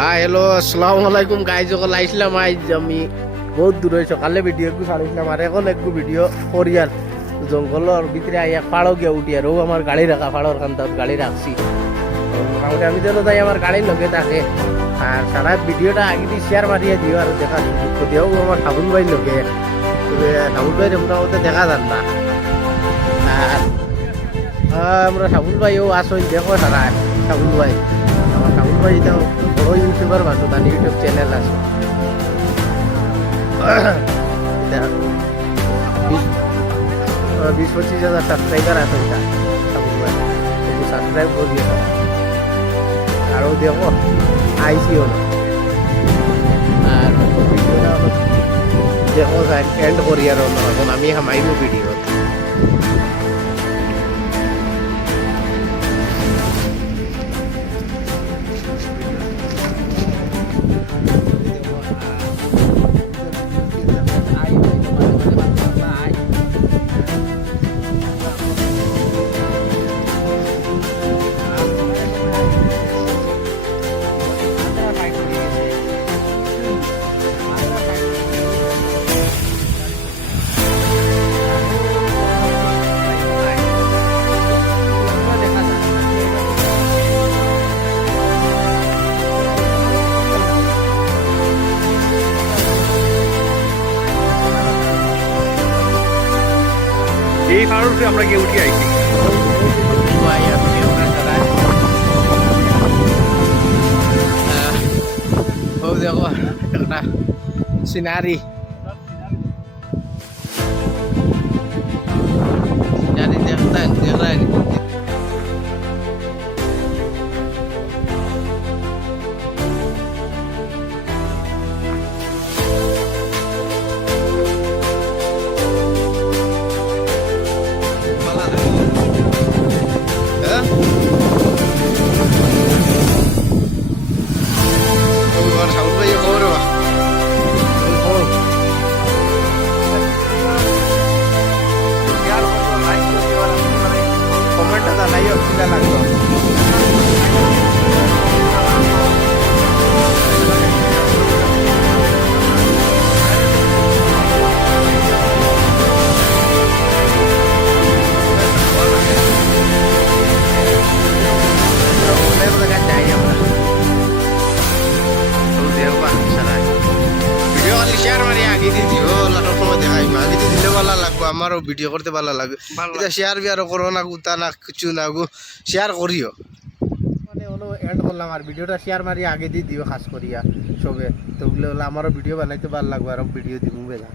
হ্যালো, আসসালামু আলাইকুম গাইজ। যখন আইসলাম আইজ আমি বহুত দূর সকালে ভিডিও একটু ছাড়িছিলাম আর এখন একটু ভিডিও করি আর জঙ্গলের ভিতরে আইয়া পাড়ও গিয়া উঠি আর ও আমার গাড়ি রাখা পাড়র খান্তাত গাড়ি রাখছি। মোটামুটি আমি যেন যাই আমার গাড়ির লগে থাকে আর সারা ভিডিওটা আগে দিয়ে শেয়ার মারিয়ে দিও আর দেখা দিও আমার সাবুন ভাই লগে। তবে সাবুন ভাই মোটামুটি দেখা যান না আর আমরা সাবুন ভাইও আসই দেখো সারা সাবুন ভাই আমার সাবুন ভাই এটা বড় ইউটিউবার মানুষ তার ইউটিউব চ্যানেল আছে 20-25 হাজার সাবস্ক্রাইবার আছে এটা সাবুন ভাই একটু সাবস্ক্রাইব করিয়ে আরও দেখো আইসিও না আর ভিডিওটা দেখো এন্ড করি আর এখন আমি হামাইব ভিডিও এই কারণে আমরা গিয়ে উঠে আইছি দেখো একটা সিনারি দেখতেন আমারও ভিডিও করতে ভালো লাগে এটা শেয়ার বিয়ারও করো না তা না কিছু না গো শেয়ার করিও মানে হলো এন্ড করলাম আর ভিডিওটা শেয়ার মারি আগে দিয়ে দিও খাস করিয়া সবে তো ওগুলো হলো আমারও ভিডিও বানাইতে ভালো লাগবে আর ভিডিও দিব বেলা।